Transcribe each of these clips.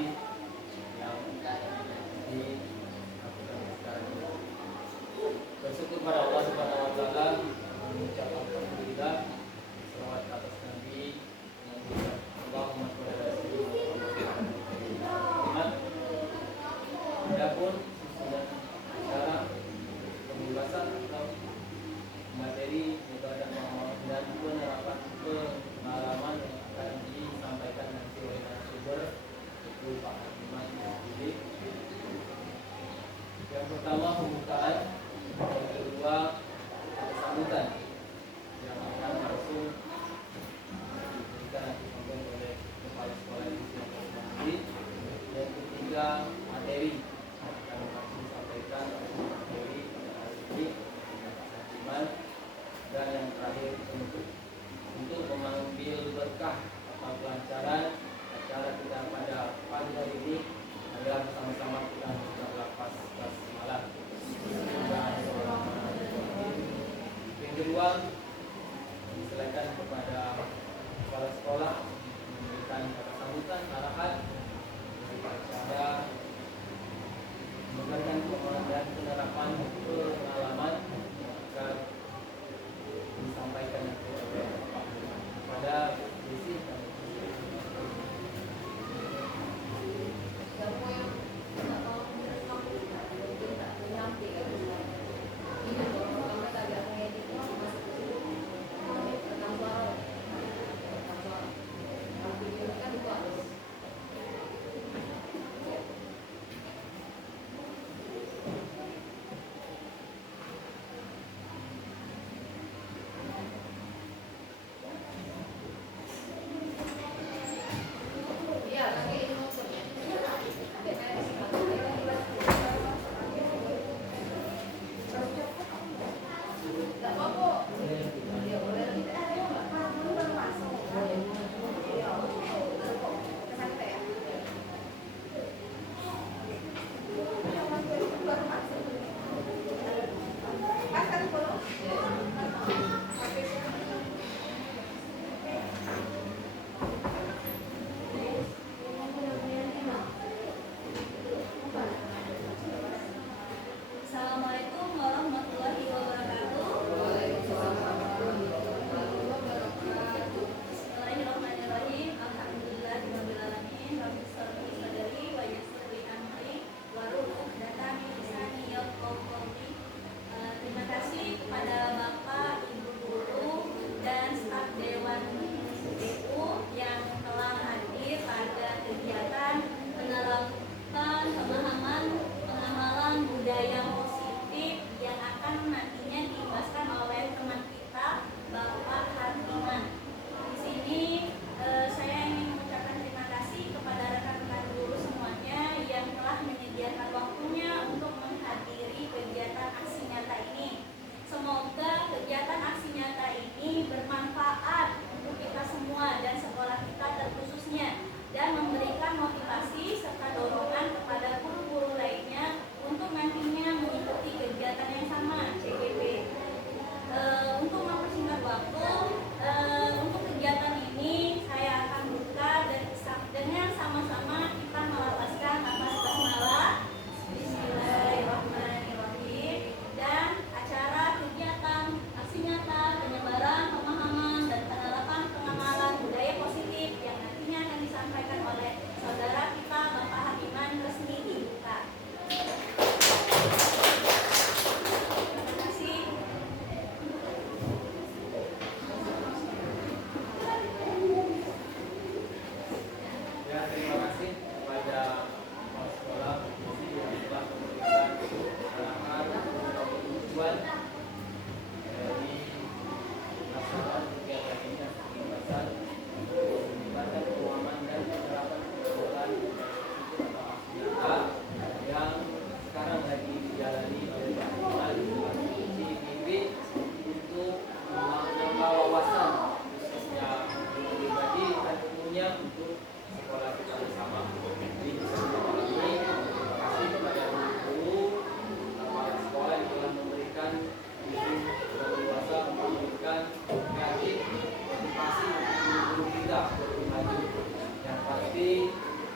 yang dilakukan sekarang ini. Bersyukur pada Allah Subhanahu wa taala, mengucap alhamdulillah, selawat atas Nabi Allahumma shalli ala sayyidina Muhammad. Adapun cara pembahasan atau materi ibadah dan penerapan pengalaman yang akan disampaikan nanti oleh narasumber itu Pak Hakiman Jadi. Yang pertama pembukaan, yang kedua sambutan yang akan langsung diberikan nanti oleh kepala sekolah di sini. Yang ketiga materi akan langsung disampaikan materi pada hari ini Pak Hakiman. Dan yang terakhir untuk mengambil berkah atau kelancaran acara kita pada pagi hari ini adalah bersama-sama kita mengucap lafaz basmalah. Yang kedua, diserahkan kepada kepala sekolah memberikan kata sambutan arahan acara memberikan pengalaman dan penerapan pengalaman agar disampaikan oleh Pak pada visi dan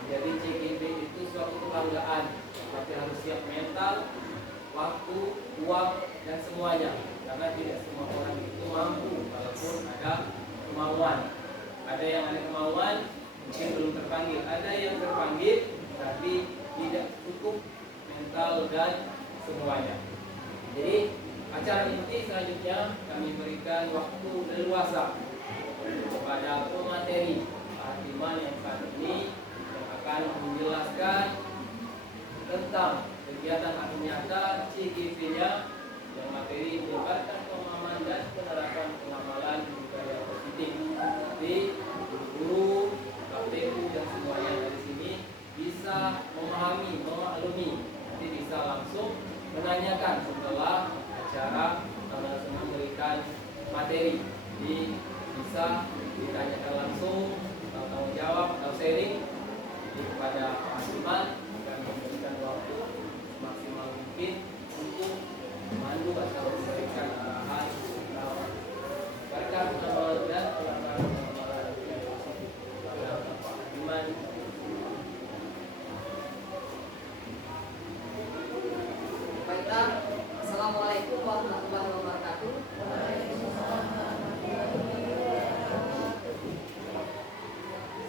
jadi CGP terpanggil, ada yang terpanggil tapi tidak cukup mental dan semuanya. Jadi acara inti selanjutnya kami berikan waktu leluasa kepada pemateri Iman yang saat ini yang akan menjelaskan tentang kegiatan aksi nyata CGV-nya yang materi menyebarkan pemahaman dan penerapan pengamalan budaya positif. Jadi guru, KPU dan semuanya dari sini bisa memahami, memaklumi, nanti bisa langsung menanyakan setelah acara karena langsung memberikan materi. Jadi bisa ditanyakan langsung atau tanggung jawab atau sharing kepada Pak Iman dan memberikan waktu maksimal mungkin untuk memandu atau memberikan arahan berkat pengamalan dan pelaksanaan pengamalan yang positif kepada Pak Iman. Baiklah, Assalamualaikum warahmatullahi wabarakatuh.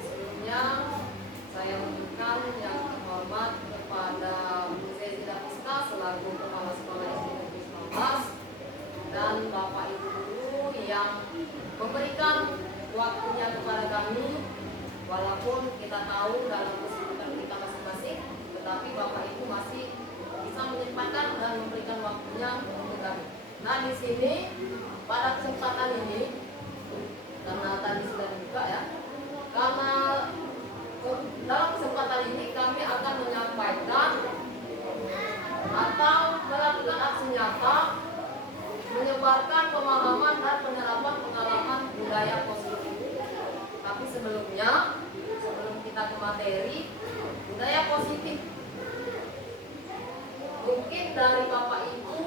Sebelumnya saya memberikan yang terhormat kepada Bu Zezi Dapiska selaku Kepala Sekolah SD Negeri 19 dan Bapak Ibu Guru yang memberikan waktunya kepada kami, walaupun kita tahu dalam kesibukan kita masing-masing, tetapi Bapak Ibu masih bisa menyempatkan dan memberikan waktunya untuk kami. Nah, di sini pada kesempatan ini, karena tadi sudah dibuka ya, karena dalam kesempatan ini kami akan menyampaikan atau melakukan aksi nyata menyebarkan pemahaman dan penerapan pengalaman budaya positif. Tapi sebelumnya, sebelum kita ke materi budaya positif, mungkin dari Bapak Ibu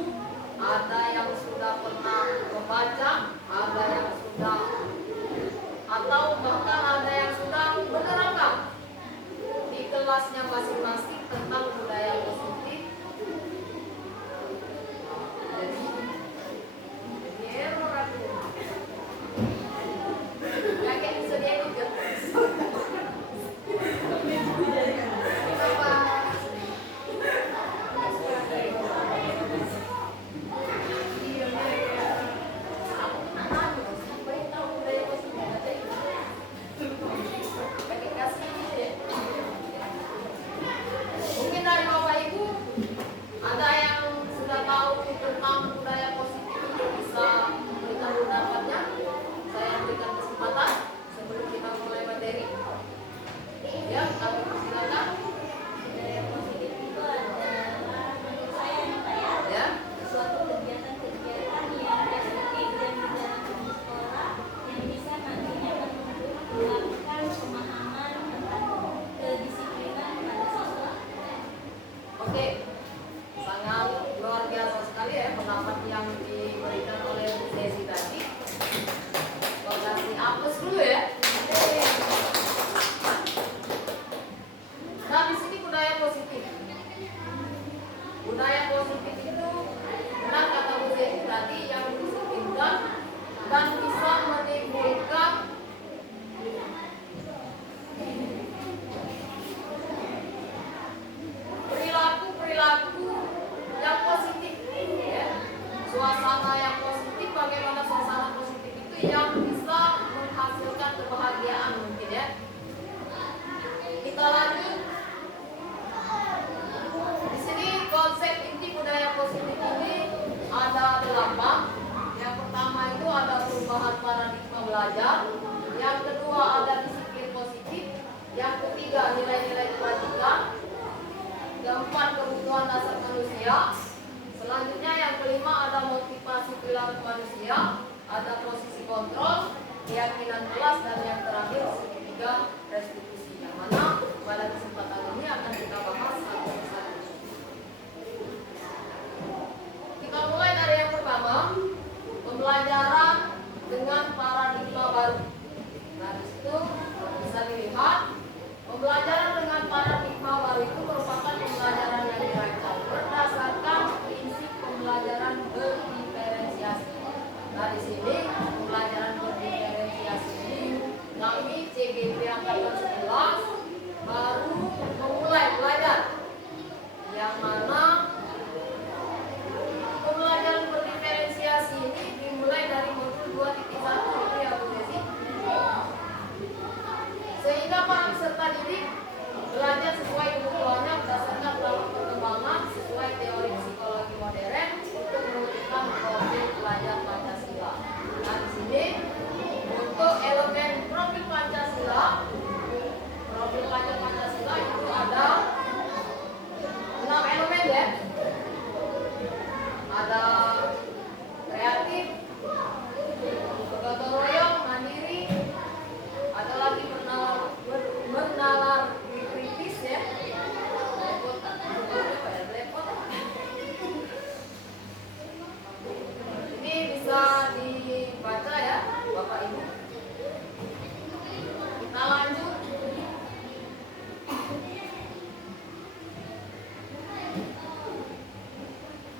ada yang sudah pernah membaca, ada yang sudah, atau bahkan ada yang sudah menerapkan di kelasnya masing-masing tentang budaya positif. Jadi error aku. Kakek bisa diedit kan? Mungkin dari Bapak Ibu ada yang sudah tahu tentang budaya positif itu bisa memberikan pendapatnya. Saya berikan kesempatan sebelum kita mulai materi. Ya, kami persilakan. Budaya positif itu adalah menurut saya Ya. suatu kegiatan-kegiatan yang efektif dan dijalankan di sekolah yang bisa nantinya melakukan pemahaman tentang kedisiplinan pada siswa. Oke, sangat luar biasa sekali ya pendapat yang diberikan oleh Bu Desi tadi. Kita kasih aplaus dulu ya. Nah, di sini budaya positif. Budaya positif itu benar kata Bu Desi tadi yang disiplinkan dan bisa menimbulkan perilaku yang positif ya. Suasana yang positif, bagaimana suasana positif itu yang bisa menghasilkan kebahagiaan mungkin ya. Kita lanjut. Di sini konsep inti budaya positif ini ada 8. Yang pertama itu ada perubahan paradigma belajar. Yang kedua ada disiplin positif. Yang ketiga nilai-nilai kebajikan. Keempat, kebutuhan dasar manusia. Selanjutnya yang kelima ada motivasi perilaku manusia, ada posisi kontrol, keyakinan kelas, dan yang terakhir segitiga restitusi. Yang mana pada kesempatan ini akan kita bahas satu persatu. Kita mulai dari yang pertama, pembelajaran dengan paradigma baru. Nah, di situ bisa dilihat pembelajaran dengan paradigma baru itu merupakan pembelajaran yang dirancang berdasarkan prinsip pembelajaran berdiferensiasi. Nah, di sini pembelajaran berdiferensiasi ini kami CGV angkatan 11 pendidik belajar sesuai kebutuhannya berdasarkan tahap perkembangan sesuai teori psikologi modern untuk mewujudkan profil pelajar Pancasila. Nah, di sini untuk elemen profil Pancasila itu ada 6 elemen ya. Ada kreatif, gotong royong, mandiri, ada lagi bernalar kritis ya. Ini bisa dibaca ya Bapak Ibu. Kita lanjut.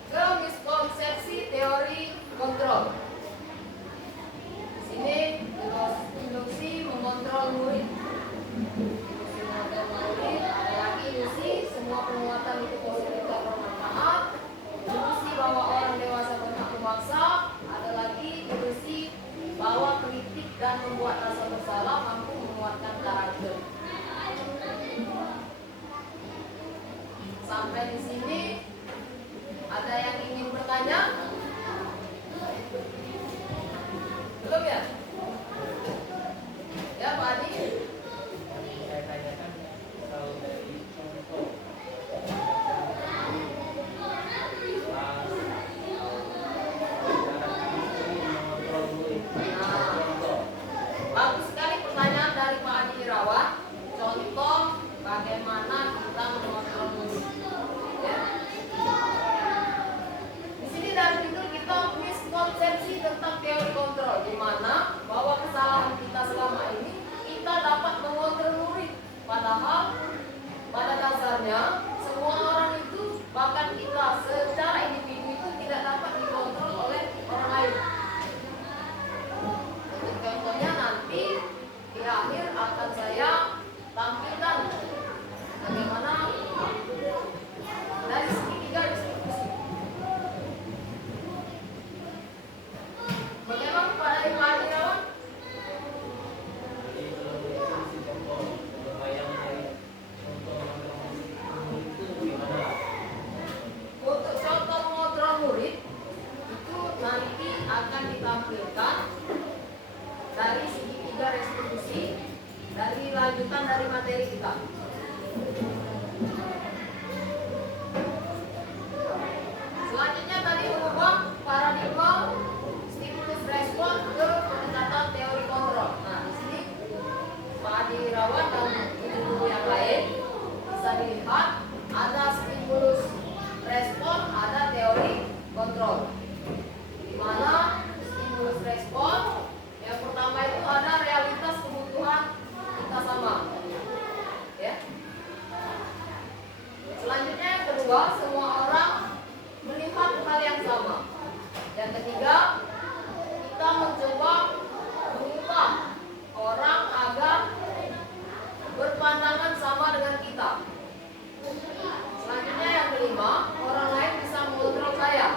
Ke miskonsepsi teori kontrol. Di sini induksi mengontrol murid. Induksi mengontrol murid, ada lagi induksi semua penguatan itu positif dan bermanfaat. Induksi bahwa orang dewasa berhak memaksa, ada lagi induksi bahwa kritik dan membuat rasa bersalah mampu menguatkan karakter. Sampai di sini ada yang ingin bertanya? Belum ya? Ya Pak Adi? Saya tanyakan kalau dari contoh Bagus sekali pertanyaan dari Pak Adi Irawan. Contoh bagaimana kita mengontrol murid. Ya. Di sini dari judul kita miskonsepsi tentang teori kontrol, di mana bahwa kesalahan kita selama ini kita dapat mengontrol murid. Padahal pada dasarnya semua orang itu, bahkan kita secara individu itu tidak dapat dikontrol oleh orang lain. Untuk contohnya nanti di akhir akan saya tampilkan bagaimana dari segitiga distribusi. Bagaimana Pak dari Pak Irawan? jadi kalau dari sisi contoh bayang dari contoh itu gimana? Untuk contoh mengontrol murid itu nanti akan ditampilkan dari segitiga restitusi dari lanjutan dari materi kita. Selanjutnya tadi mengubah paradigma stimulus respon ke pendekatan teori kontrol. Nah, di sini Pak Adi Irawan dan guru yang lain bisa dilihat ada stimulus respon, ada teori kontrol. Di mana stimulus respon yang pertama itu ada realitas kebutuhan kita sama. Ya. Selanjutnya yang kedua, semua orang melihat hal yang sama. Yang ketiga, kita mencoba mengubah orang agar berpandangan sama dengan kita. Selanjutnya yang kelima, orang lain bisa mengontrol saya.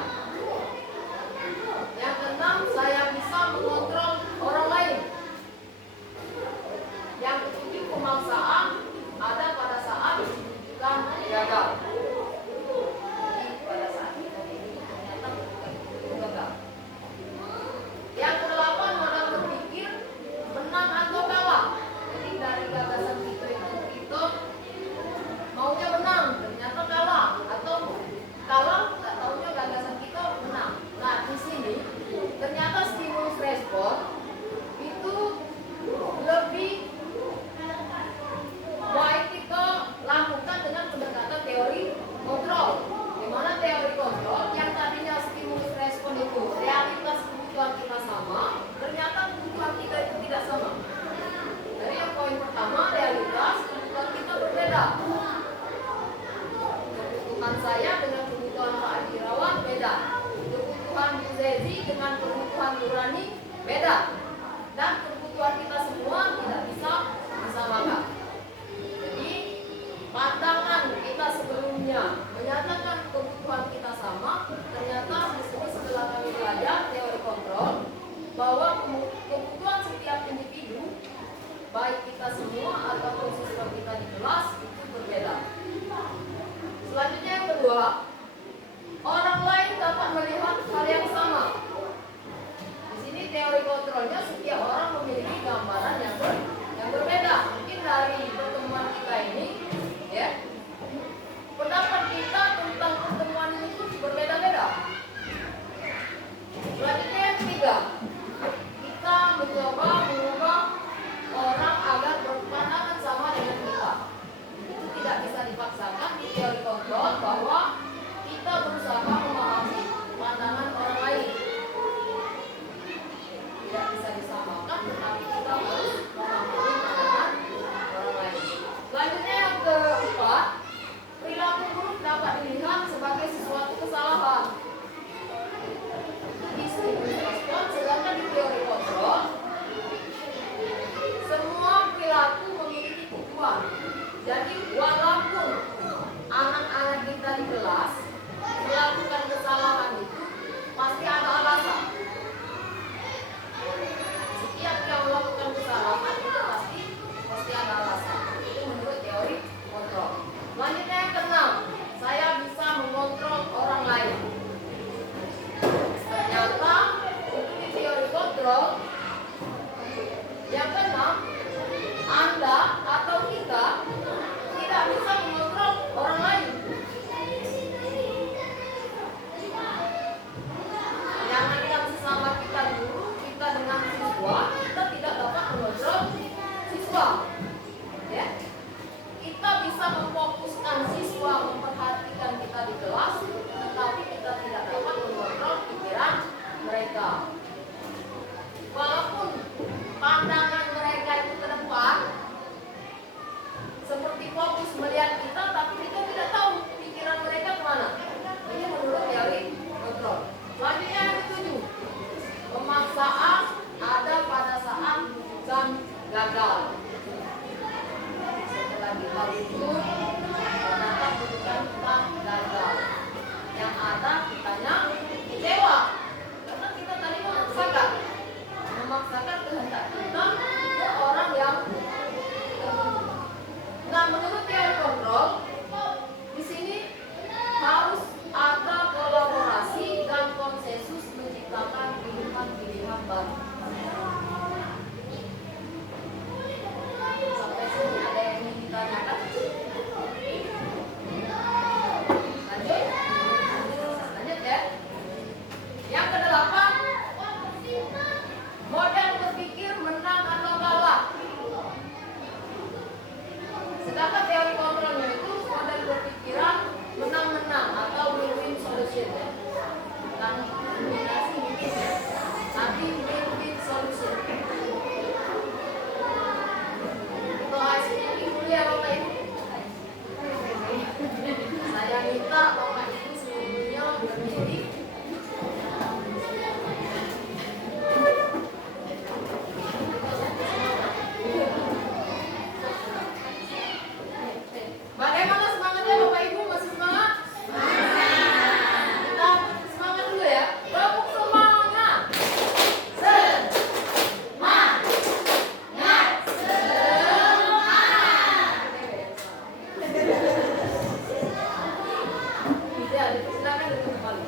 Yang keenam, saya bisa mengontrol orang lain. Yang ketujuh, pemaksaan ada pada saat kita gagal. Jadi pada saat kita ini ternyata bukan gagal. Yang kedelapan, modal berpikir menang atau kalah. Jadi dari gagasan kita maunya menang, ternyata kalah, atau kalah nggak taunya gagasan kita menang. Nah di sini ternyata stimulus respon itu lebih baik kita lakukan dengan pendekatan teori kelas itu berbeda. Selanjutnya yang kedua, orang lain dapat melihat hal yang sama. Di sini teori kontrolnya setiap orang memiliki gambaran yang berbeda. Mungkin dari pertemuan kita ini, ya, pendapat kita tentang pertemuan ini itu berbeda-beda. Selanjutnya yang ketiga, kita mencoba mengubah orang agar berpandangan sama dengan kita. Itu tidak bisa dipaksakan di teori kontrol bahwa kita berusaha memahami pandangan orang lain. Tidak bisa disamakan, tetapi kita harus memahami pandangan orang lain. Selanjutnya yang keempat, perilaku buruk dapat dilihat sebagai sesuatu kesalahan. Di stimulus respon, sedangkan di teori kontrol semua perilaku memiliki tujuan. Jadi walaupun anak-anak kita di kelas melakukan kesalahan itu pasti ada alasan. Setiap yang melakukan kesalahan itu pasti ada alasan. Itu menurut teori kontrol. Selanjutnya yang keenam, saya bisa mengontrol orang lain. Ternyata itu di teori kontrol. Yang keenam, Anda atau kita tidak bisa mengontrol orang lain. Jangankan sesama kita guru, kita dengan siswa, kita tidak dapat mengontrol siswa. Ya, kita bisa memfokuskan siswa memperhatikan kita di kelas, tetapi kita tidak dapat mengontrol pikiran mereka. Walaupun pandangan mereka itu ke depan, seperti fokus melihat kita, tapi kita tidak tahu pikiran mereka kemana. Ini menurut teori kontrol. Selanjutnya yang ketujuh, pemaksaan ada pada saat bukan gagal. Setelah kita ukur, ternyata bukan kita gagal. Yang ada kitanya kecewa, karena kita tadi memaksakan kehendak kita ke orang yang tertentu. Nah, menurut teori kontrol, di sini harus ada kolaborasi dan konsensus menciptakan pilihan-pilihan baru. Sampai sini ada yang ingin ditanyakan? Lanjut ya. Yang kedelapan, model berpikir menang atau kalah. Sedangkan teori kontrolnya itu model berpikiran menang-menang atau win-win solution. Bukan kombinasi win, tapi win-win solution. Untuk hasilnya dulu ya Bapak Ibu. Saya minta Bapak Ibu seluruhnya berdiri. Bagaimana semangatnya Bapak Ibu? Masih semangat? Kita semangat dulu ya. Tepuk semangat. Semangat. Ya, silakan duduk kembali.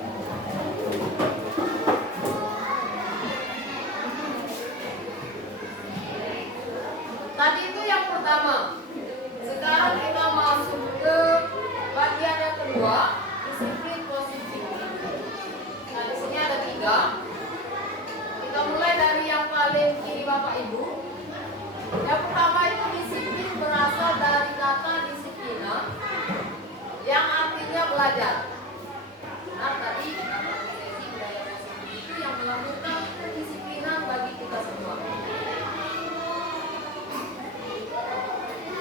Tadi itu yang pertama. Sekarang kita masuk ke bagian yang kedua, disiplin positif. Nah, di sini ada 3. Kita mulai dari yang paling kiri Bapak Ibu. Yang pertama itu disiplin berasal dari kata disiplina, yang artinya belajar. Nah, tadi sesi budaya positif itu yang melahirkan kedisiplinan bagi kita semua.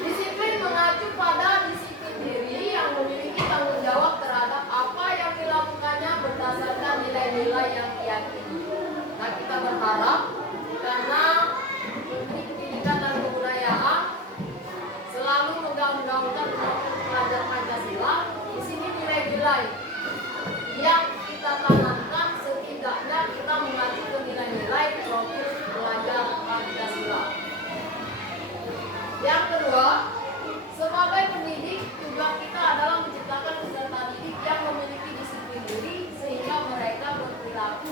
Disiplin mengacu pada disiplin diri yang memiliki tanggung jawab terhadap apa yang dilakukannya berdasarkan nilai-nilai yang diyakini. Nah, kita berharap karena Menteri Pendidikan dan Kebudayaan selalu menggaungkan pelajar Pancasila, di sini nilai-nilai yang kita tanamkan setidaknya kita mengacu ke nilai-nilai profil belajar Pancasila. Yang kedua, sebagai Sebagai pendidik, tujuan kita adalah menciptakan peserta didik yang memiliki disiplin diri sehingga mereka berperilaku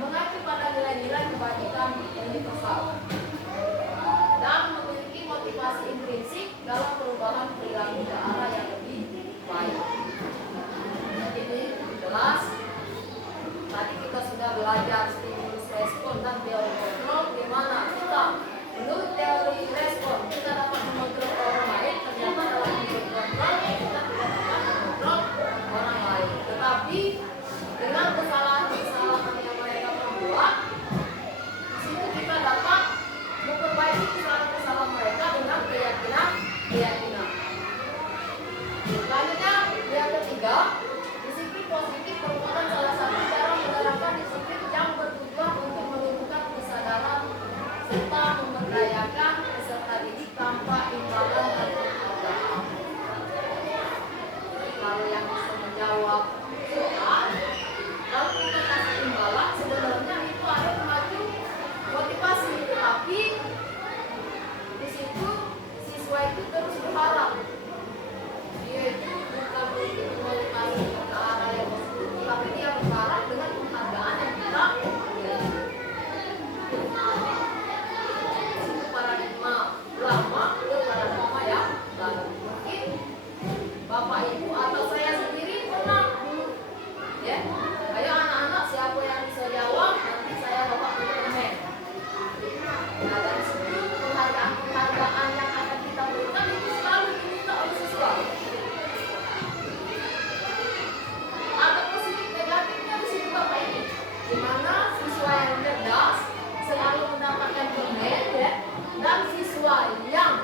mengacu pada nilai-nilai kebajikan universal dan memiliki motivasi intrinsik dalam perubahan perilaku ke arah yang lebih baik. Ini jelas. Tadi kita sudah belajar stimulus respon dan teori kontrol, di mana kita menurut teori respon kita dapat mengontrol orang lain, ternyata dalam menurut kontrol kita tidak dapat mengontrol orang lain. Tetapi dengan kesalahan-kesalahan yang mereka perbuat, di situ kita dapat memperbaiki kesalahan-kesalahan mereka dengan keyakinan. Selanjutnya yang ketiga, disiplin positif merupakan salah satu cara menerapkan disiplin yang bertujuan untuk menumbuhkan kesadaran serta memberdayakan peserta didik tanpa imbalan dan penghargaan. Jadi kalau yang bisa menjawab soal, kalau kita kasih imbalan sebenarnya itu ada memacu motivasi, tetapi di situ siswa itu terus berharap. Dia itu bukan begitu motivasi ke arah yang positif, tapi dia berharap dengan penghargaan yang kita beri. Itu paradigma lama ke paradigma yang baru. Mungkin Bapak Ibu atau saya sendiri pernah dulu, ya. Ayo anak-anak, siapa yang bisa jawab, nanti saya bawa ke permen. Nah, dari situ penghargaan yang akan kita berikan itu selalu diminta oleh siswa. Ada positif negatifnya di situ Bapak Ibu, di mana siswa yang cerdas selalu mendapatkan permen, ya, dan siswa yang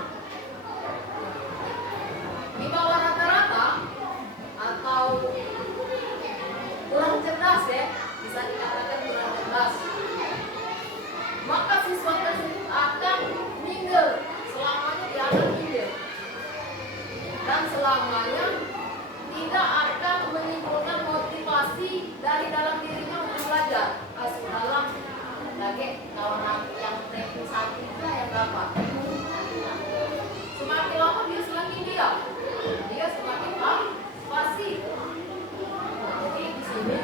di bawah rata-rata atau kurang cerdas, ya, bisa dikatakan kurang cerdas, maka siswa tersebut akan minder, selamanya dia akan minder dan selamanya tidak akan menimbulkan motivasi dari dalam dirinya untuk belajar. Dalam sebagai kawan aku yang ranking 1 itu yang dapat. Semakin lama dia semakin dia semakin pasif. Jadi di sini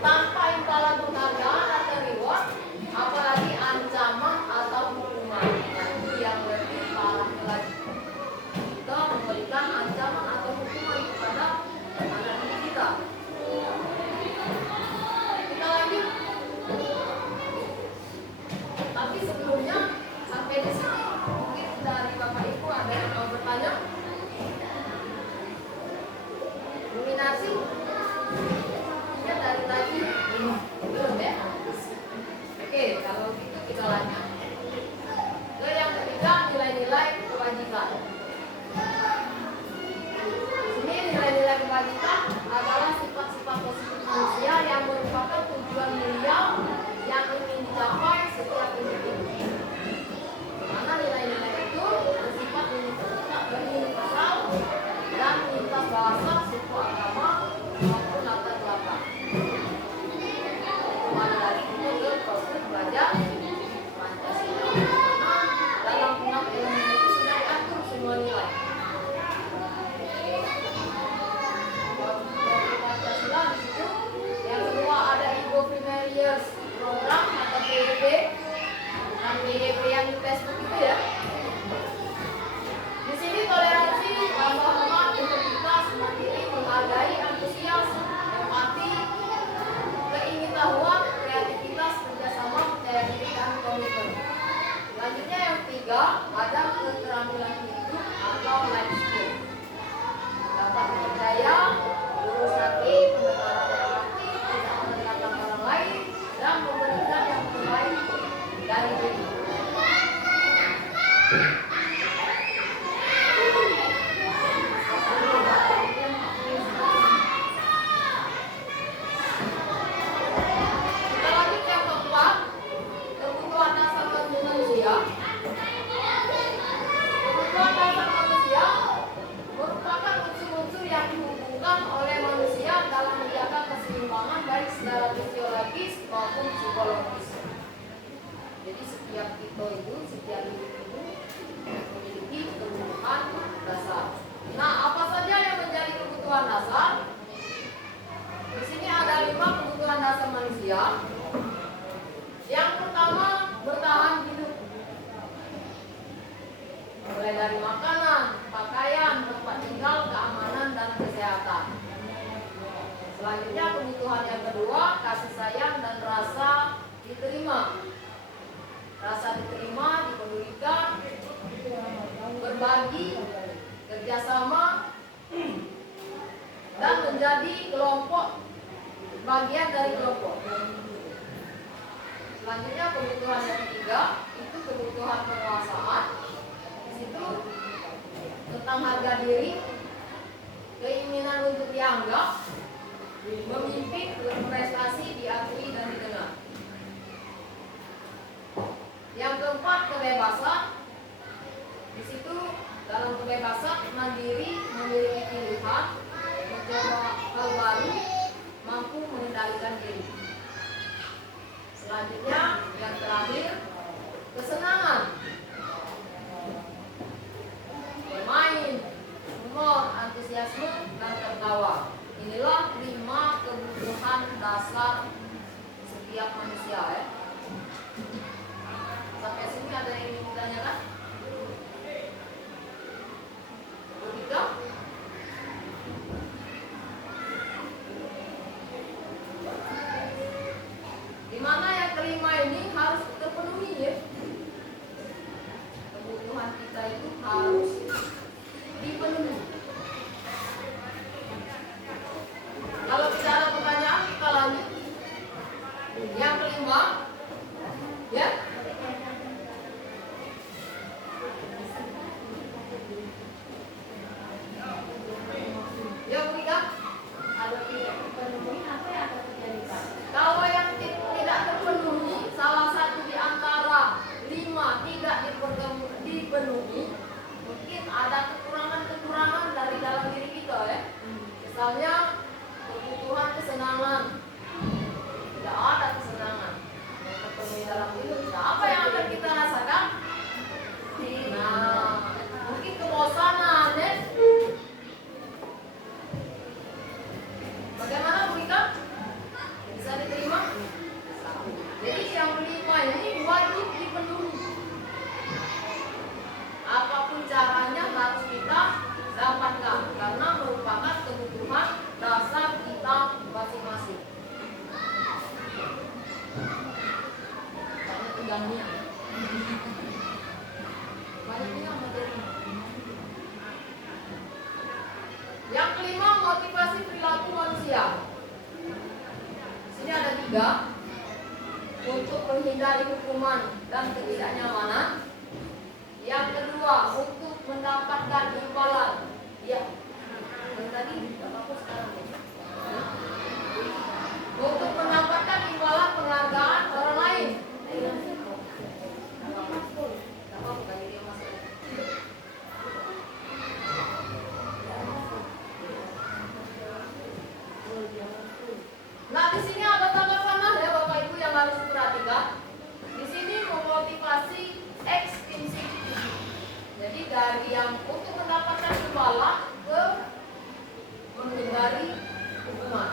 tanpa imbalan penghargaan atau reward, apalagi ancaman atau hukuman, yang lebih parah lagi. Kita memberikan ancaman atau hukuman kepada anak didik kita. Kita lanjut. Tapi sebelumnya sampai di sini mungkin dari Bapak Ibu ada yang mau bertanya? Dominasi? Ya dari tadi belum, ya? Oke, kalau gitu kita lanjut. Ke yang ketiga, nilai-nilai kewajiban. Ini nilai-nilai kewajiban adalah sifat-sifat positif manusia yang merupakan tujuan mulia yang ingin dicapai setiap individu. Karena nilai-nilai itu bersifat universal dan lintas bahasa, suku, agama maupun latar belakang. Kembali lagi kita ke proses belajar Pancasila. Karena dalam undang ilmu itu sudah diatur semua nilai. Pancasila di situ. Yang kedua ada Indo Primary Years Program atau PYP, bukan PYP yang di Facebook itu, ya. Di sini toleransi, ramah hormat, integritas, mandiri, menghargai, antusias, empati, keingintahuan, kreativitas, kerjasama, percaya diri, dan komitmen. Selanjutnya yang ketiga ada keterampilan hidup atau life skill. Dapat dipercaya, lurus hati, pendekatan empati, tidak menendahkan orang lain, dan memberikan yang terbaik dari diri. Kita lanjut yang keempat, kebutuhan dasar manusia. Kebutuhan dasar manusia merupakan unsur-unsur yang dihubungkan oleh manusia dalam menjaga keseimbangan baik secara fisiologis maupun psikologis. Jadi setiap kita itu, setiap individu mulai dari makanan, pakaian, tempat tinggal, keamanan, dan kesehatan. Selanjutnya kebutuhan yang kedua, kasih sayang dan rasa diterima. Rasa diterima, dipedulikan, berbagi, kerjasama, dan menjadi kelompok, bagian dari kelompok. Selanjutnya kebutuhan yang ketiga itu kebutuhan penguasaan. Di situ tentang harga diri, keinginan untuk dianggap, memimpin, berprestasi, diakui dan didengar. Yang keempat kebebasan. Di situ dalam kebebasan mandiri, memiliki pilihan, mencoba hal baru, mampu mengendalikan diri. Selanjutnya yang terakhir kesenangan. Bermain, humor, antusiasme, dan tertawa. Inilah 5 kebutuhan dasar setiap manusia ya. Sampai sini ada yang ingin ditanyakan? Begitu? Di mana yang kelima ini harus terpenuhi ya. Kebutuhan kita itu harus dipenuhi. Kalau tidak ada pertanyaan kita lanjut. Yang kelima, ya. Ya, Bunda. Ada tidak terpenuhi apa yang akan terjadi, Pak? Kalau yang tidak terpenuhi, salah satu di antara 5 tidak dipenuhi, mungkin ada kekurangan-kekurangan dari dalam diri kita ya. Misalnya kebutuhan kesenangan, tidak ada kesenangan yang terpenuhi dalam diri kita. Apa yang akan kita rasakan? Nah, mungkin kebosanan ya. Bagaimana Bu Ika? Bisa diterima? Jadi yang 5 ini wajib dipenuhi. Apapun caranya harus kita dapatkan karena merupakan kebutuhan dasar kita masing-masing. Banyak tegangnya. Banyaknya materi. Yang kelima, motivasi perilaku manusia. Sini ada 3. Untuk menghindari hukuman dan ketidaknyamanan. Yang kedua, untuk mendapatkan imbalan. Ya. Dan tadi apa sekarang ya? Untuk mendapatkan imbalan penghargaan orang lain. Nah, di sini ada tambah panah ya Bapak Ibu yang harus diperhatikan. Di sini memotivasi ekstrinsik. Jadi dari yang untuk mendapatkan imbalan ke menghindari hukuman.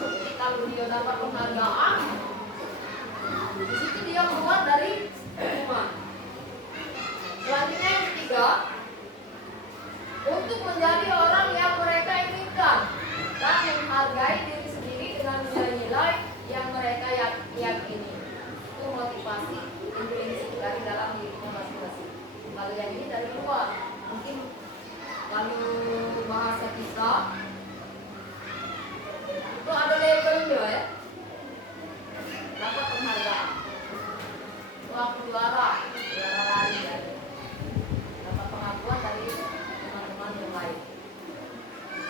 Jadi kalau dia dapat penghargaan, di situ dia keluar dari hukuman. Selanjutnya yang ketiga, untuk menjadi orang yang mereka inginkan dan menghargai diri sendiri dengan nilai-nilai yang mereka yakini. Itu motivasi intrinsik dari dalam dirinya masing-masing. Kalau yang ini dari luar, mungkin kalau bahasa kita itu ada labelnya ya. Dapat penghargaan. Waktu juara lari ya. Dapat pengakuan dari teman-teman yang lain.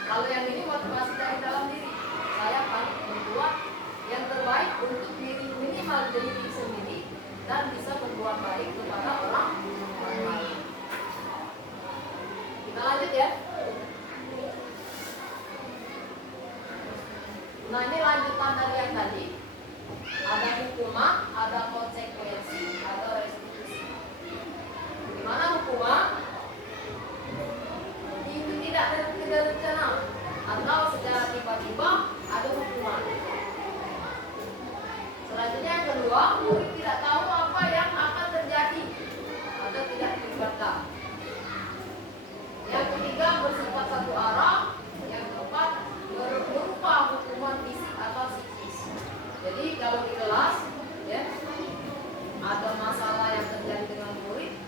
Kalau yang ini motivasi dari dalam diri. Saya harus membuat yang terbaik untuk diri minimal diri sendiri dan bisa berbuat baik kepada orang lain. Kita lanjut ya.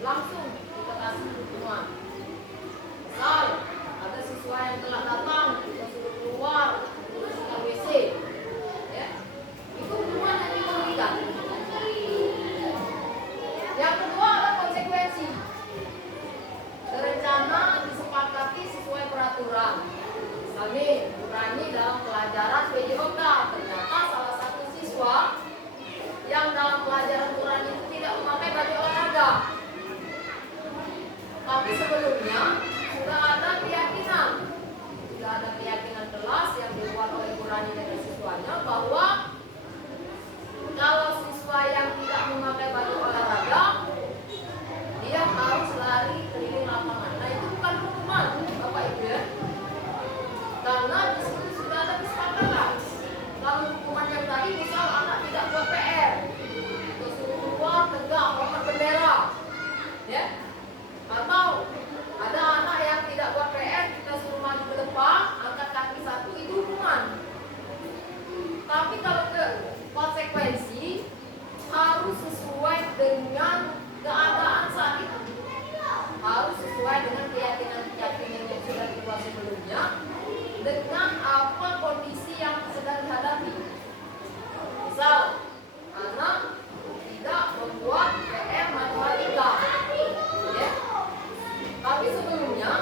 langsung kita kasih hukuman. Misal ada siswa yang telah datang, kita suruh keluar, membersihkan WC, ya, itu hukuman yang kita berikan. Yang kedua ada konsekuensi. Rencana disepakati sesuai peraturan. Misalnya, berani dalam pelajaran PJOK, ternyata salah satu siswa yang dalam pelajaran Quran itu tidak memakai baju olahraga. Tapi sebelumnya sudah ada keyakinan kelas yang dibuat oleh Qurani dari siswanya bahwa kalau siswa yang tidak memakai baju olahraga dia harus lari keliling lapangan. Nah itu bukan hukuman, Bapak Ibu ya. Karena di situ sudah ada kesepakatan. Kalau hukuman yang tadi misal anak tidak buat PR, suruh keluar tegak hormat bendera, ya. Atau ada anak yang tidak buat PR, kita suruh maju ke depan, angkat kaki satu, itu hukuman. Tapi kalau ke konsekuensi harus sesuai dengan keadaan saat itu, harus sesuai dengan keyakinan yang sudah dibuat sebelumnya, dengan apa kondisi yang sedang dihadapi. Misal, anak tidak membuat PR matematika, ya. Tapi sebelumnya,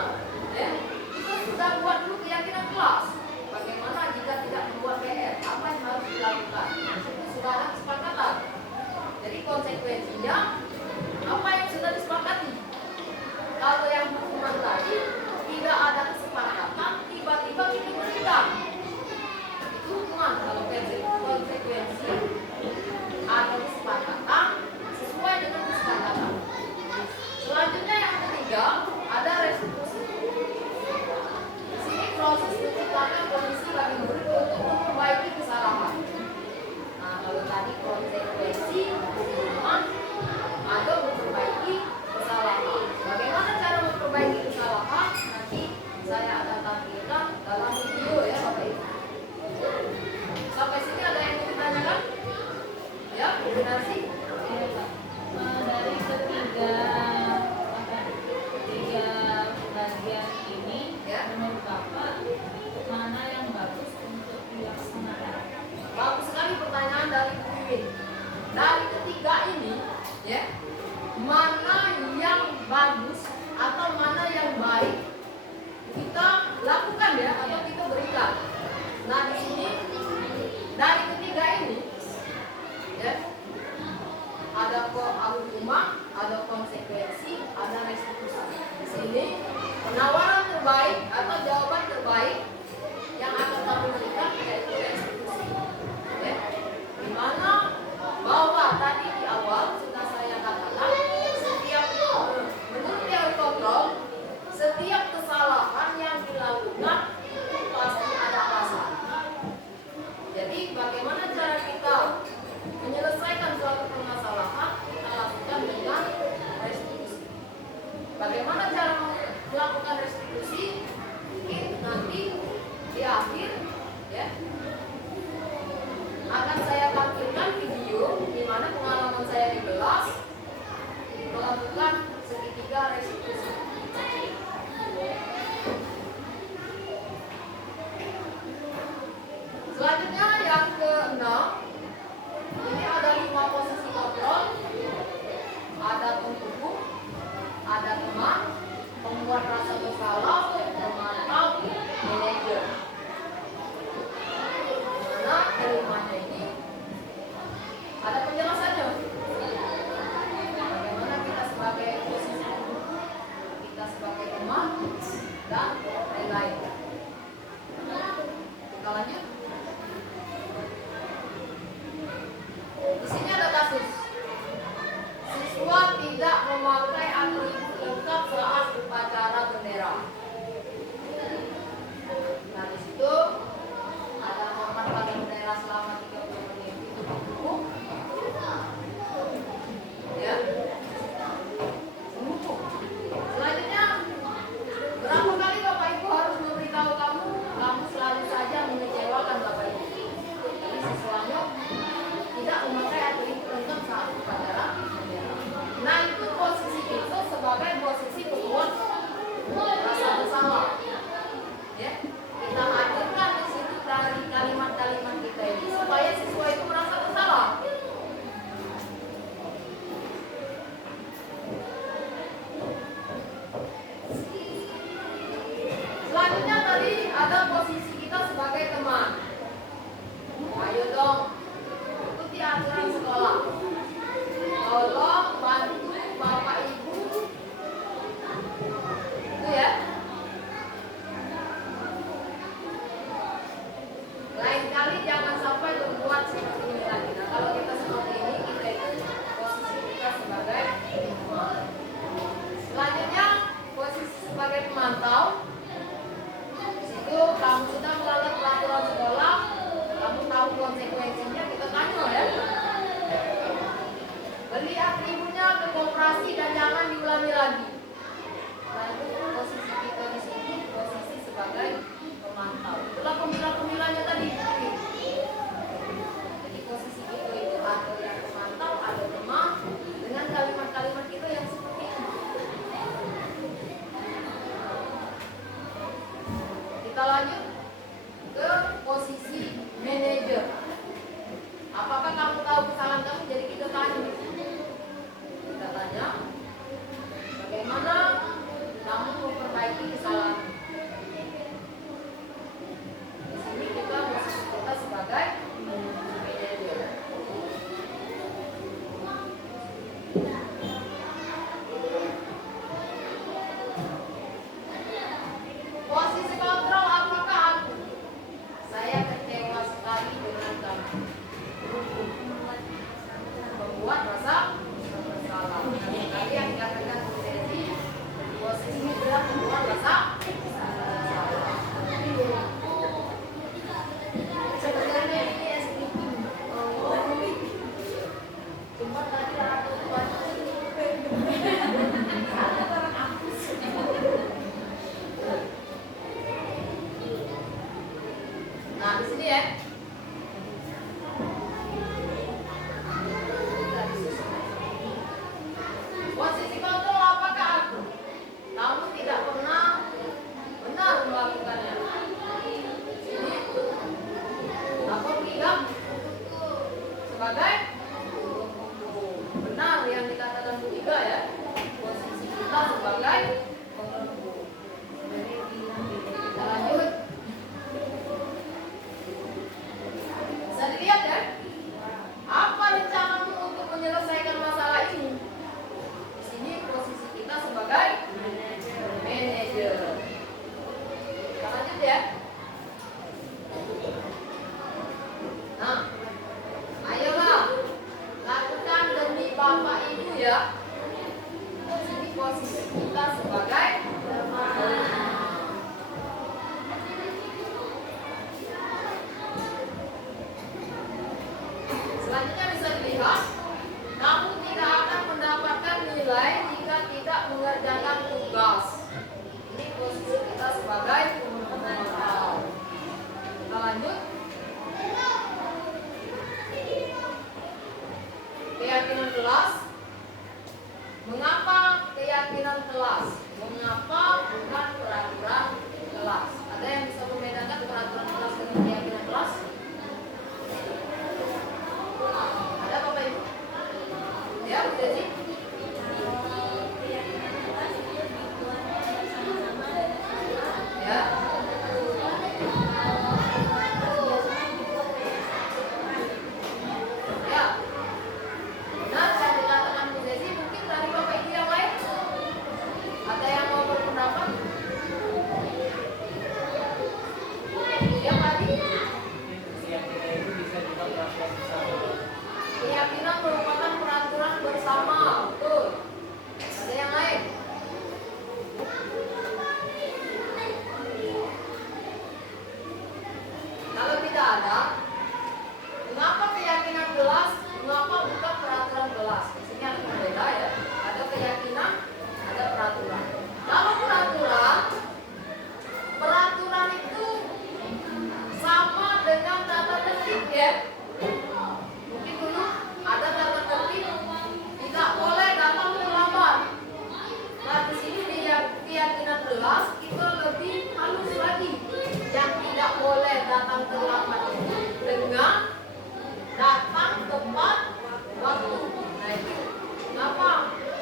ya, kita sudah buat dulu keyakinan kelas. Bagaimana jika tidak membuat PR, apa yang harus dilakukan? Itu sudah ada kesepakatan. Jadi konsekuensinya, apa yang sudah disepakati. Kalau yang hukuman tadi tidak ada kesepakatan, tiba-tiba kita berikan. Itu hukuman. Kalau konsekuensi ada kesepakatan sesuai dengan kesepakatan. Selanjutnya yang ketiga ada restitusi. Di sini proses menciptakan kondisi bagi murid untuk memperbaiki kesalahan. Nah kalau tadi konsekuensi hukuman atau memperbaiki kesalahan. Bagaimana cara memperbaiki kesalahan? Nanti saya akan tampilkan dalam video ya Bapak Ibu. Sampai sini ada yang ingin ditanyakan? Ya, benar sih. Dari ketiga bagian ini, Ya. menurut Bapak mana yang bagus untuk dilaksanakan? Bagus sekali pertanyaan dari Bu Wiwin. Dari ketiga ini, ya, mana yang bagus atau mana yang baik kita lakukan ya atau kita berikan. Nah di sini dari ketiga ini, ya, ada hukuman, ada konsekuensi, ada restitusi. Di sini penawaran terbaik atau jawaban terbaik yang akan kami berikan yaitu restitusi. Ya. Dimana bahwa tadi di awal sudah saya katakan setiap menurut teori kontrol setiap kesalahan yang dilakukan itu pasti ada alasan. Jadi bagaimana cara kita menyelesaikan suatu permasalahan kita lakukan dengan restitusi. Bagaimana cara melakukan restitusi? Mungkin nanti di akhir ya akan saya tampilkan video di mana pengalaman saya di kelas melakukan segitiga restitusi. Selanjutnya yang ke-6, ini ada 5 posisi kontrol. Ada penghukum, ada teman, pembuat rasa bersalah, pemantau, manajer. Mana kelimanya ini ada penjelasannya. Bagaimana kita sebagai posisi penghukum, kita sebagai teman, dan lain-lain. Kita lanjut. Di sini ada kasus siswa tidak memakai atribut lengkap saat upacara bendera. Nah di situ ada hormat pada bendera selama 30 menit itu hukum. Ya. Hukum. Selanjutnya berapa kali Bapak posisi kita sebagai selanjutnya bisa dilihat, namun tidak akan mendapatkan nilai jika tidak mengerjakan tugas. Ini posisi kita sebagai pemohon. Kita lanjut. Keyakinan kelas. Mengapa keyakinan kelas? Mengapa bukan peraturan kelas? Ada yang bisa membedakan peraturan kelas dengan keyakinan kelas? Ada Bapak Ibu? Ya, Bu Desi? Keyakinan kelas itu dibuatnya bersama-sama dan bersama. Ya. Ya. Benar yang dikatakan Bu Desi, mungkin dari Bapak Ibu yang lain? Ada yang mau berpendapat? Ya, Pak Adi? Keyakinan itu bisa juga peraturan bersama. Keyakinan merupakan peraturan bersama, betul. Ada yang lain? Kalau tidak ada, mengapa keyakinan kelas, mengapa bukan peraturan kelas? Di sini ada berbeda ya. Ada keyakinan, ada peraturan. Kalau peraturan itu sama dengan tata tertib ya. Mungkin dulu ada tata tertib tidak boleh datang terlambat. Nah di sini di keyakinan kelas itu lebih halus lagi. Yang tidak boleh datang terlambat itu dengan datang tepat waktu. Nah itu kenapa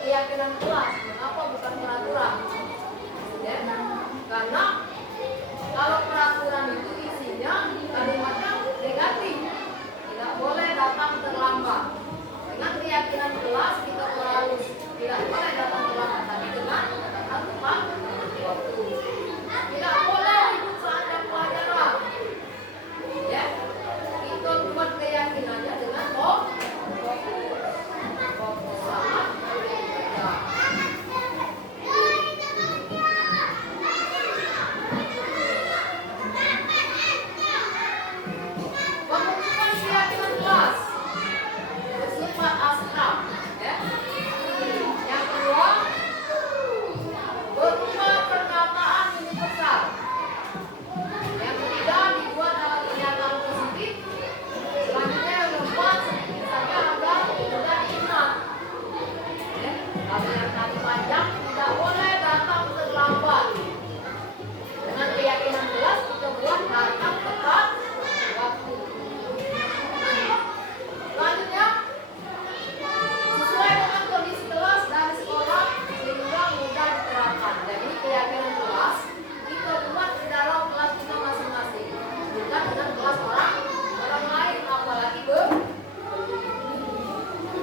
keyakinan kelas? Kenapa bukan peraturan? Ya, karena kalau peraturan itu isinya kalimatnya negatif. Tidak boleh datang terlambat. Dengan keyakinan kelas kita harus tidak boleh datang terlambat, tapi dengan datang tepat waktu. Tidak boleh ikut saat jam pelajaran. Ya, kita buat keyakinannya dengan fokus saat belajar. Pembentukan keyakinan kelas bersifat abstrak, ya. Yang kedua, berupa perkataan universal. Yang ketiga, dibuat dalam kenyataan positif. Selanjutnya yang keempat, sedikit saja agar mudah diingat. Ya. Kalau yang tadi panjang, tidak boleh datang terlambat. Dengan keyakinan kelas kita buat datang tepat waktu. Selanjutnya, sesuai dengan kondisi kelas dan sekolah sehingga mudah diterapkan. Jadi keyakinan kelas kita buat di dalam kelas kita masing-masing, bukan dengan kelas orang lain, apalagi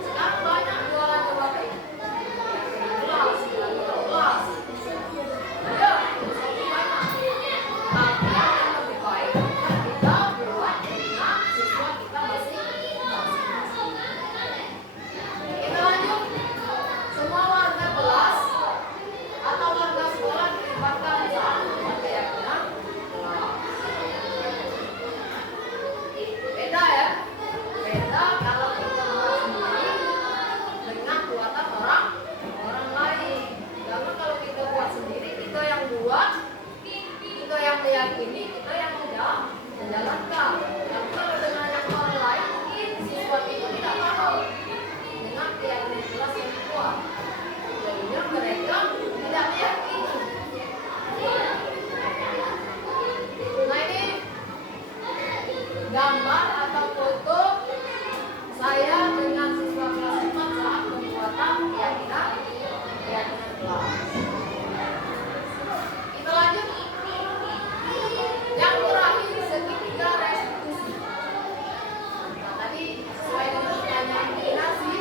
sekarang banyak jualan ke Bapak Ibu. Keyakinan kelas. Ya, banyak. Tapi yang lebih baik kita buat dengan siswa kita masing-masing. Kita lanjut. Semua warga kelas atau warga sekolah dilibatkan saat membuat keyakinan kelas. Beda ya. Beda kalau kita buat sendiri dengan buatan orang lain. Karena kalau kita buat sendiri, kita yang buat, kita yang meyakini, kita yang menjalankan. Tapi kalau dengan yang orang lain, mungkin siswa itu tidak paham dengan keyakinan kelas yang kuat. Jadinya mereka tidak meyakini. Nah ini gambar atau foto saya dengan siswa kelas 4 saat pembuatan keyakinan kelas. Kita lanjut. Yang terakhir segitiga restitusi. Nah, tadi sesuai dengan pertanyaan Inasi,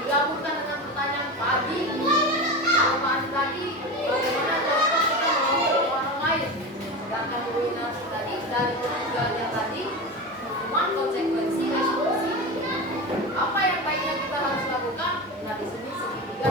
digabungkan dengan pertanyaan tadi. Kalau tadi bagaimana contoh kita mengatur orang lain. Sedangkan Bu Inasi tadi dari ketiganya tadi hukuman, konsekuensi, restitusi. Apa yang baiknya kita harus lakukan? Nah di sini segitiga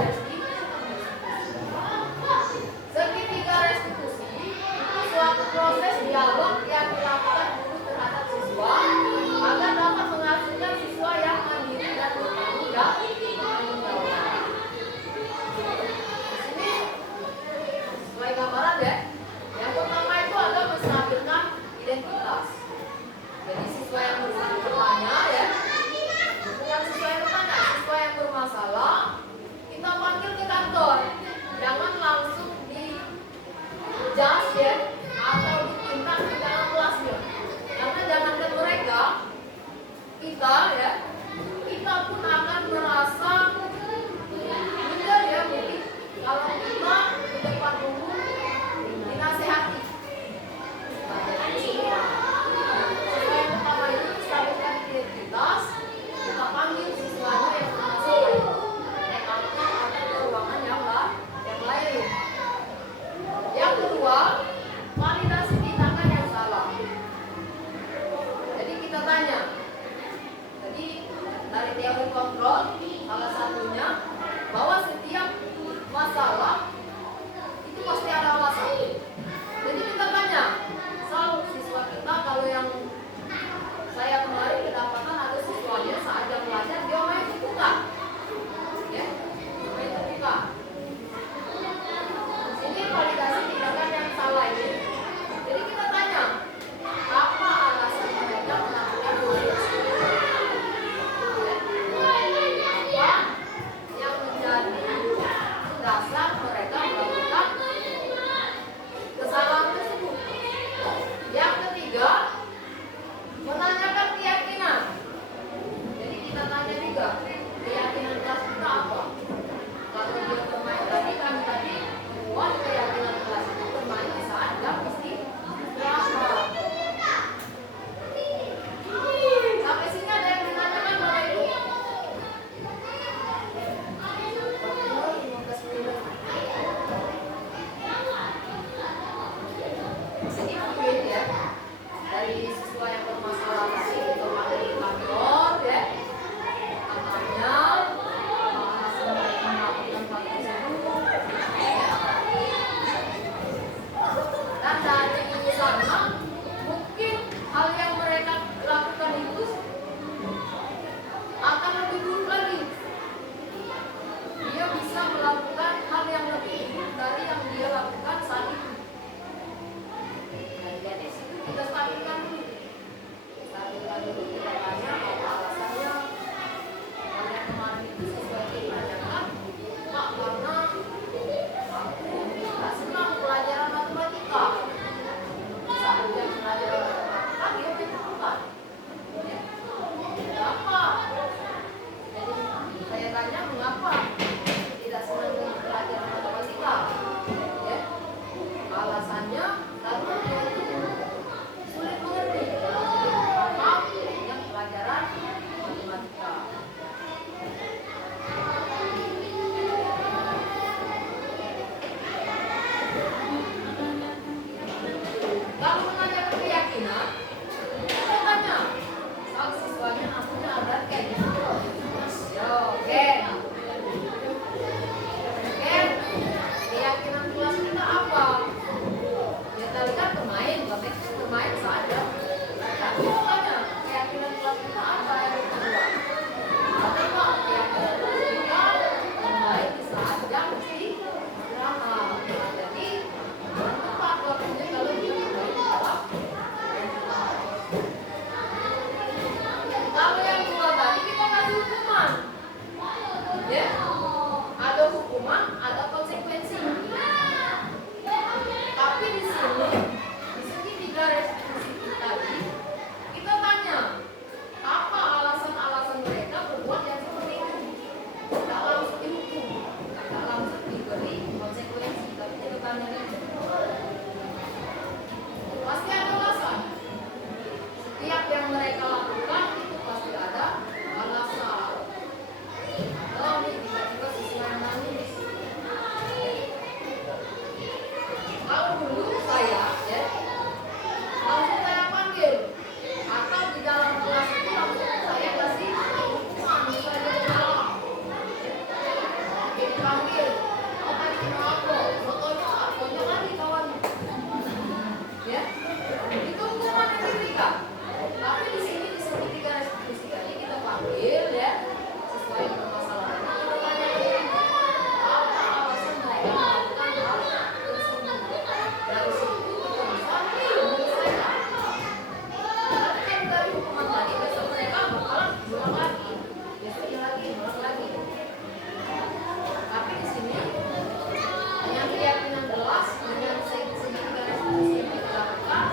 melakukan hal yang lebih dari yang dia lakukan saat itu. Nah, jadi situ kita stabilkan dulu. Stabilkan dulu, kita tanya apa alasannya. Karena kemarin itu sesuai pelajaran, Pak, karena aku tidak senang pelajaran matematika. Saat dia pelajaran matematika, dia menentukan. Kenapa? Jadi saya tanya mengapa tidak senang dengan pelajaran matematika? Ya, alasannya karena dia itu sulit mengerti paham yang pelajaran matematika. Kalau menanyakan keyakinan, kita tanya soal siswanya akunya ada kayak gitu. Yo, oke. Oke, keyakinan kelas kita apa? Ya tadi kan bermain, konteks bermain saja. Tapi tanya, keyakinan kelas kita apa yang kedua? Apa Pak? Keyakinan kelas kita bermain di saat jam istirahat. Jadi, tepat waktunya kalau dia bermain di dalam. Kalau yang dua tadi kita kasih hukuman, ya, ada hukuman, ada konsekuensi. Tapi di sini di garis fungsi tadi, kita tanya apa alasan-alasan mereka berbuat yang seperti itu. Tidak langsung dihukum, tidak langsung diberi konsekuensi, tapi kita tanya itu. Pasti ada alasan. Setiap yang mereka lakukan itu pasti ada alasan. Oh, ini tiba-tiba sesuai nangis. Kalau dulu saya, ya, langsung saya panggil. Atau di dalam kelas itu langsung saya kasih hukuman, saya berjalan. Dipanggil. Oh, tadi kenapa? Fotonya lagi kawan. Ya, itu hukuman yang diberikan. Tapi di sini disebut tiga restitusi tadi kita panggil, ya, sesuai dengan masalahnya. Kita tanya apa alasan mereka melakukan hal tersebut. Dari situ kita bisa menyelesaikan. Tapi kan dari hukuman tadi besok mereka bakalan diulang lagi, besoknya lagi, ulang lagi. Tapi di sini dengan keyakinan jelas dengan segi tiga restitusi yang kita lakukan,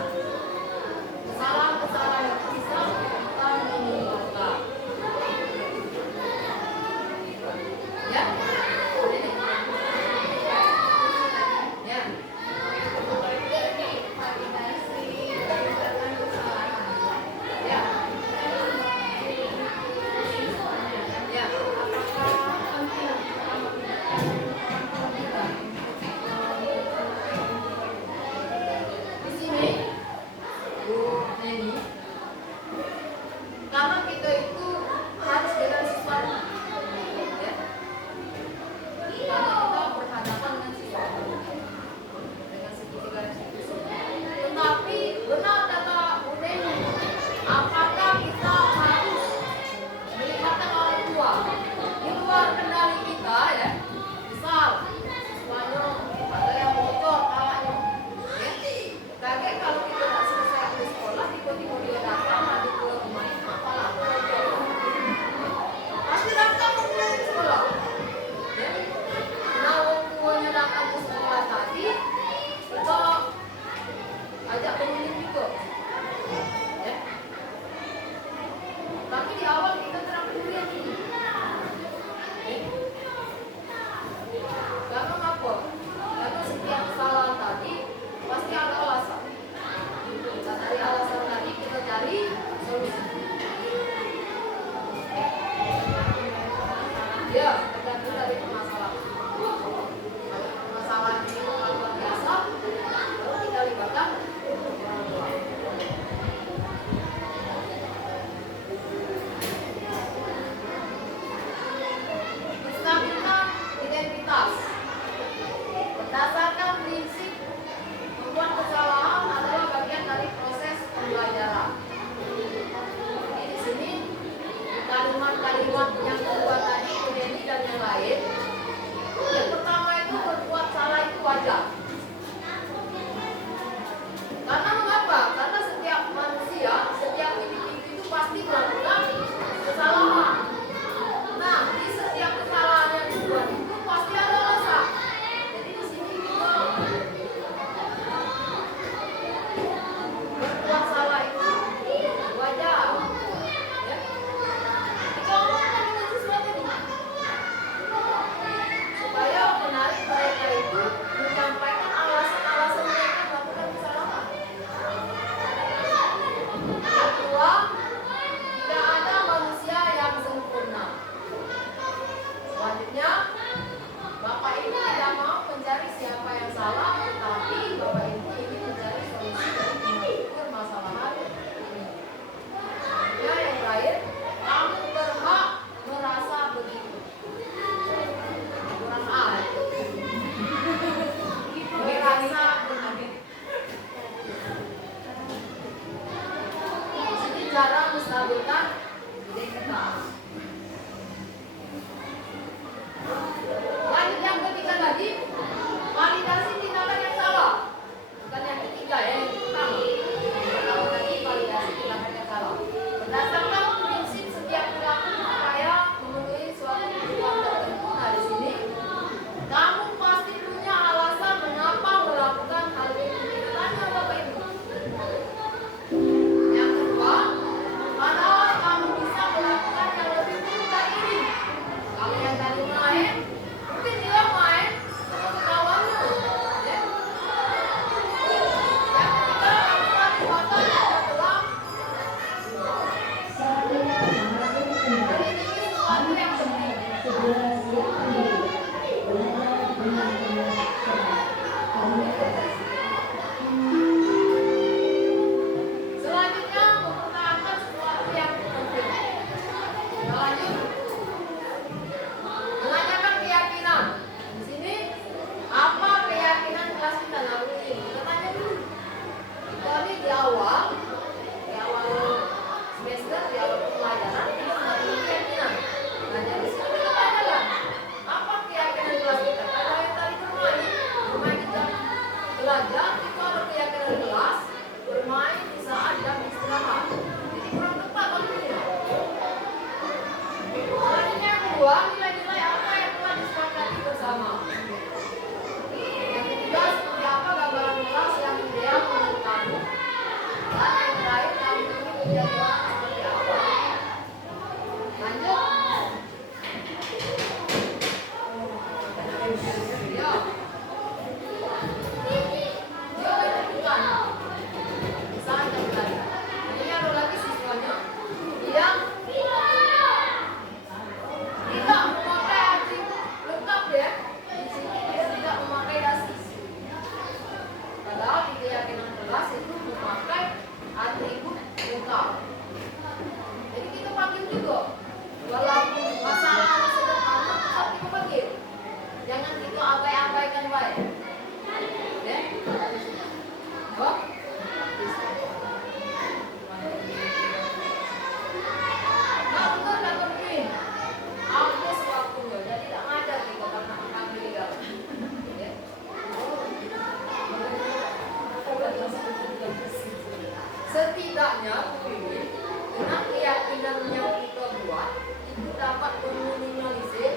setidaknya ini dengan keyakinan yang kita buat itu dapat meminimalisir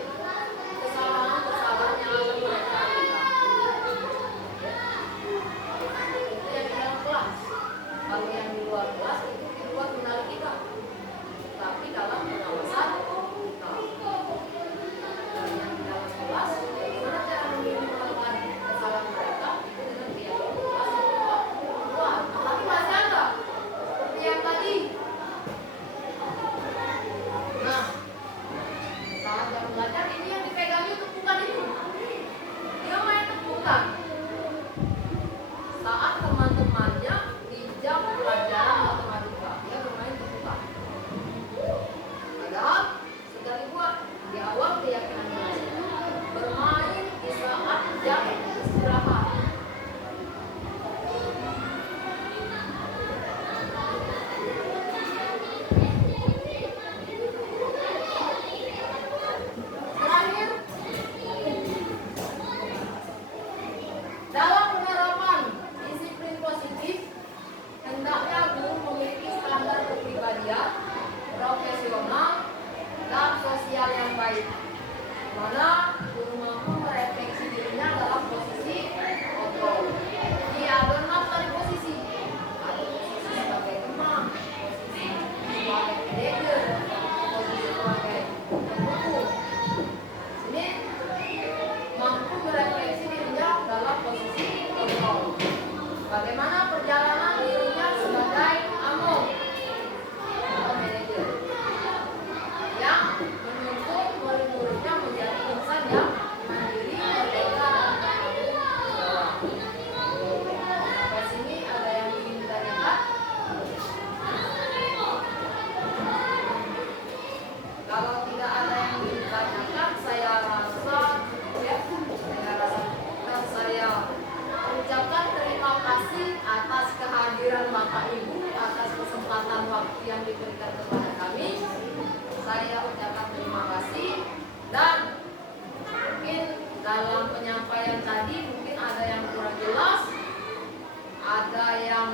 kesalahan-kesalahan yang akan mereka lakukan. Itu yang di dalam kelas. Kalau yang di luar kelas itu di luar kendali kita, tapi dalam pengawasan kita. Dan yang di dalam kelas, bagaimana cara meminimalkan kesalahan mereka itu dengan keyakinan kelas itu kuat. Tapi masih ada seperti yang tadi. Nah, saat yang belajar ini yang dipegangnya tepukan itu. Dia main tepukan. Saat teman-temannya di jam pelajaran matematika, dia bermain tepukan. Padahal sekali buat di awal keyakinan kelas itu bermain di saat jam istirahat. Terakhir, dalam penerapan disiplin positif, hendaknya guru memiliki standar kepribadian, profesional, dan sosial yang baik, mana guru mampu merefleksi dirinya dalam posisi kontrol. Dia ada 6 kali posisi. Ada posisi sebagai teman, posisi sebagai manajer, posisi sebagai pembuku. Ini mampu merefleksi dirinya dalam posisi kontrol. Bagaimana perjalanan dirinya sebagai among atau manajer yang menuntut murid-muridnya menjadi insan yang mandiri, merdeka, dan bertanggung jawab. Sampai sini ada yang ingin ditanyakan? Kalau tidak ada yang ingin ditanyakan, saya rasa dan saya ucapkan terima kasih atas kehadiran Bapak Ibu, atas kesempatan waktu yang diberikan kepada kami. Saya ucapkan terima kasih, dan mungkin dalam penyampaian tadi mungkin ada yang kurang jelas, ada yang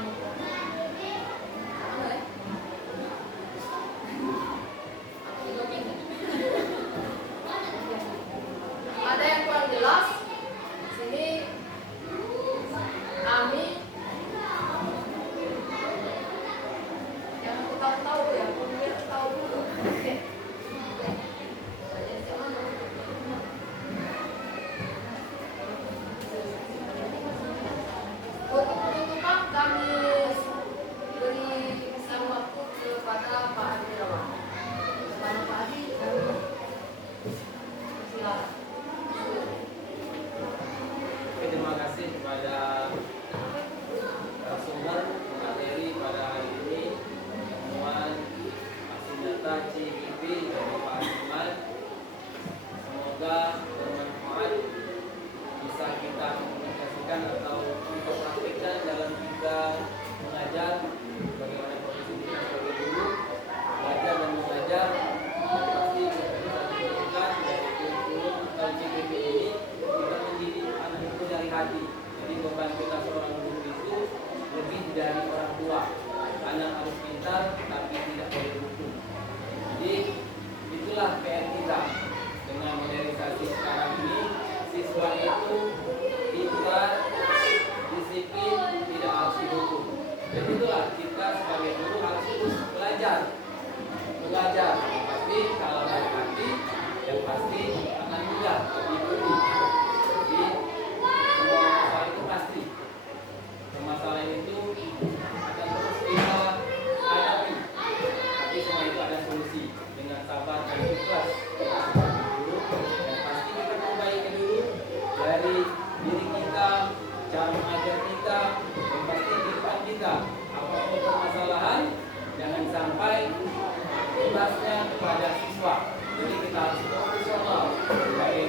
ada yang kurang jelas. Di sini kami yang aku tahu ya, kemudian tahu dulu. Oke. Untuk penutupan kami beri kesempatan waktu kepada Pak Adi Rawan. Selamat Pak Adi. Silakan. Terima kasih kepada narasumber materi pada hari ini, temuan aksi nyata CIP dari Pak Iman. Semoga bermanfaat, bisa kita komunikasikan atau kita praktikkan dalam kita mengajar, bagaimana posisi kita sebagai guru, belajar dan mengajar. Dan pasti kita bisa diberikan dari kurikulum atau CIP ini kita mendidik anak itu dari hati. Jadi beban kita seorang guru itu lebih dari orang tua. Anak harus pintar tapi tidak boleh buku. Jadi itulah PR kita dengan modernisasi sekarang ini. Siswa itu pintar, disiplin, tidak harus dihukum. Dan itulah kita sebagai guru harus terus belajar. Pasti kalau dari hati, yang pasti akan mudah diikuti. Jadi semua masalah itu pasti. Permasalahan itu akan terus kita hadapi. Tapi semua itu ada solusi dengan sabar dan ikhlas. Kita sebagai guru, dan pasti kita perbaiki dulu dari diri kita, cara mengajar kita, dan pasti kehidupan kita. Apapun permasalahan, jangan sampai imbasnya kepada siswa. Jadi kita harus profesional sebagai